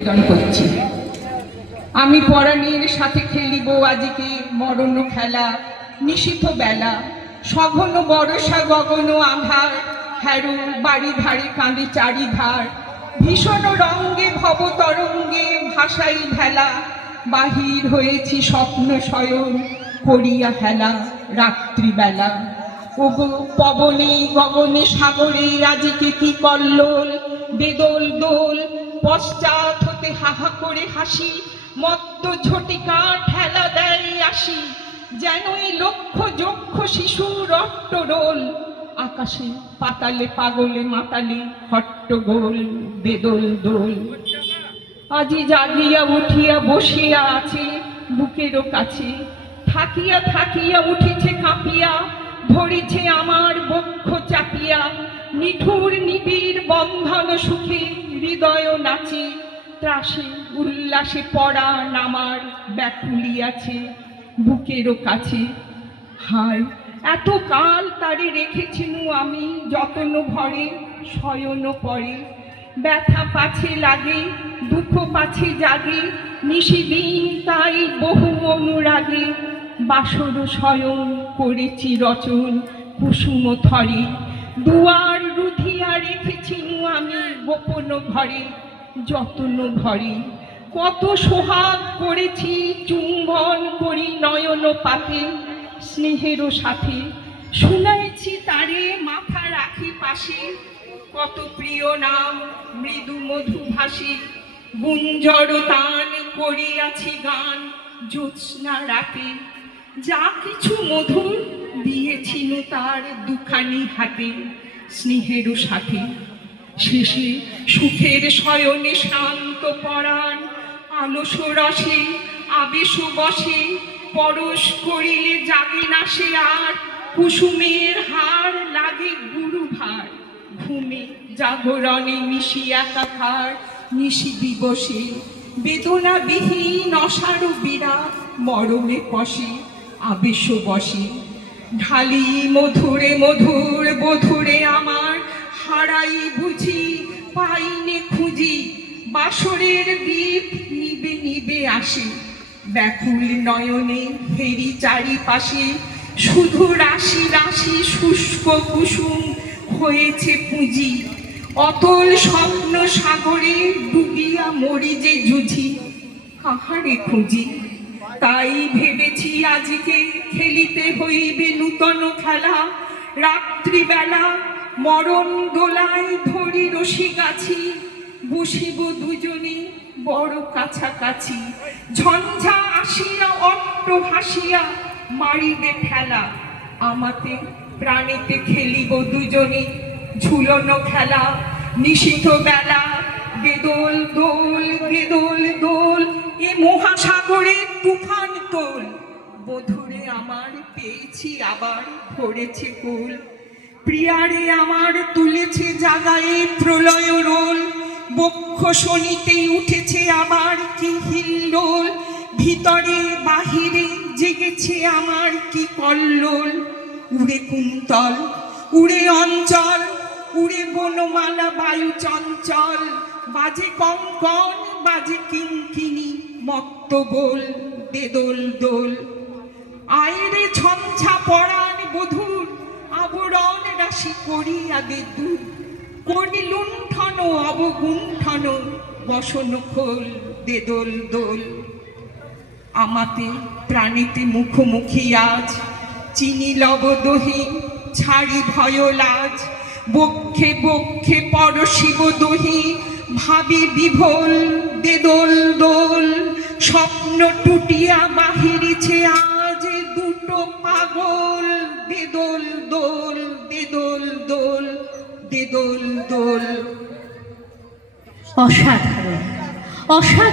করছি। আমি পরাণের সাথে খেলিব আজকে মরণ খেলা, নিশীথ বেলা সঘন বরষা গগন আধার, হ্যারো বাড়ি ধারে কাঁদে চারিধার, ভীষণ রঙ্গে ভব তরঙ্গে ভাসাই ভেলা, বাহির হয়েছি স্বপ্ন শয়ন করিয়া হেলা রাত্রিবেলা। ওগো পবনে গগনে সাগরে আজকে কি কল্লোল, বেদোল দোল পশ্চাৎ হতে হাহা করে হাসি, মত্ত ঝটিকা ঠেলা দেয় আসি, যেন এই লক্ষ যক্ষ শিশুর অট্টরোল, আকাশে পাতালে পাগলে মাতালে হট্টগোল বেদোল দোল। আজি জাগিয়া উঠিয়া বসিয়া আছে বুকেরও কাছে, থাকিয়া থাকিয়া উঠিছে কাঁপিয়া, ধরিছে আমার বক্ষ চাপিয়া, নিঠুর নিবিড় বন্ধন সুখে হৃদয় নাচে, ত্রাসে উল্লাসে পরাণ আমার ব্যাকুলিয়াছে বুকেরও কাছে। হায় এত কাল তারে রেখেছিনু আমি যতন ভরে শয়ন পরে, ব্যথা পাছে লাগে দুঃখ পাছে জাগে, নিশিদিন তাই বহু অনুরাগে, বাসর শয়ন করেছি রচন কুসুম থরে, দুয়ার রুধিয়া রেখেছিনু আমি গোপন ঘরে যতন ভরে, কত সোহাগ করেছি চুম্বন করি নয়ন পাতে স্নেহেরও সাথে, শুনাইছি তারে মাথা রাখি পাশে, কত প্রিয় নাম মৃদু মধু ভাসে, গুঞ্জর তান করিয়াছি গান জ্যোৎস্না রাতে, যা কিছু মধুর দিয়েছিনু তার দুখানি হাতে স্নেহেরও সাথে। শেষে সুখের শয়নে শান্ত পরাণ আলস রসে আবেশ বসে, পরশ করিলে জাগে না সে আর, কুসুমের হার লাগে গুরু ভার, ঘুমে জাগরণে মিশি একাকার, নিশি দিবসে বেদনা বিহীন অসার বিরাট মরমে কষে আবেশ বসে, ঢালি মধুরে মধুর বধুরে আমার, হারাই বুঝি পাইনে খুঁজি, বাসরের দীপ নিবে নিবে আসে, ব্যাকুল নয়নে ফেরি চারিপাশে, শুধু রাশি রাশি শুষ্ক কুসুম হয়েছে পুঁজি, অতল স্বপ্ন সাগরে ডুবিয়া মরি যে জুঝি, কাহারে খুঁজি। তাই ভেবেছি আজকে খেলিতে হইবে নূতন খেলা, রাত্রিবেলা মরণ দোলায় ধরি রশি গাছি, বসিব দুজনে বড় কাছাকাছি, ঝঞ্ঝা আসিয়া অট্ট ভাসিয়া মারিবে ঠেলা, আমাতে প্রাণীতে খেলিব দুজনে ঝুলনো খেলা, নিশীথ বেলা বেদোল দোল বেদোল দোল, এ মহাসাগরে তুফান তোল, বধুরে আমার পেয়েছি আবার ধরেছে কোল, প্রিয়ারে আমার তুলেছে জাগায়ে প্রলয় রোল, বক্ষ শনিতেই উঠেছে আমার কি হিল্লোল, ভিতরে বাহিরে জেগেছে আমার কি কল্লোল, উড়ে কুন্তল উড়ে অঞ্চল, উড়ে বনমালা বায়ু চঞ্চল, বাজে কঙ্কন বাজে কিঙ্কিনি মত্ত বোল বেদোল দোল। আয়রে ছঞ্ছা পরাণ বধূর আবরণ রাশি করিয়া দে দূর, করি লুণ্ঠন অবগুণ্ঠন বসন খোল বেদোল দোল। আমাতে প্রাণীতে মুখোমুখি আজ, চিনি লব দহি ছাড়ি ভয় লাজ, বক্ষে বক্ষে পরশিব দহি, ভাবি বিভোল বেদোল দোল, স্বপ্ন টুটিয়া বাহিরিছে আজ দুটো পাগল, বেদোল দোল বেদোল দোল বেদোল দোল। অসাধারণ অসাধারণ।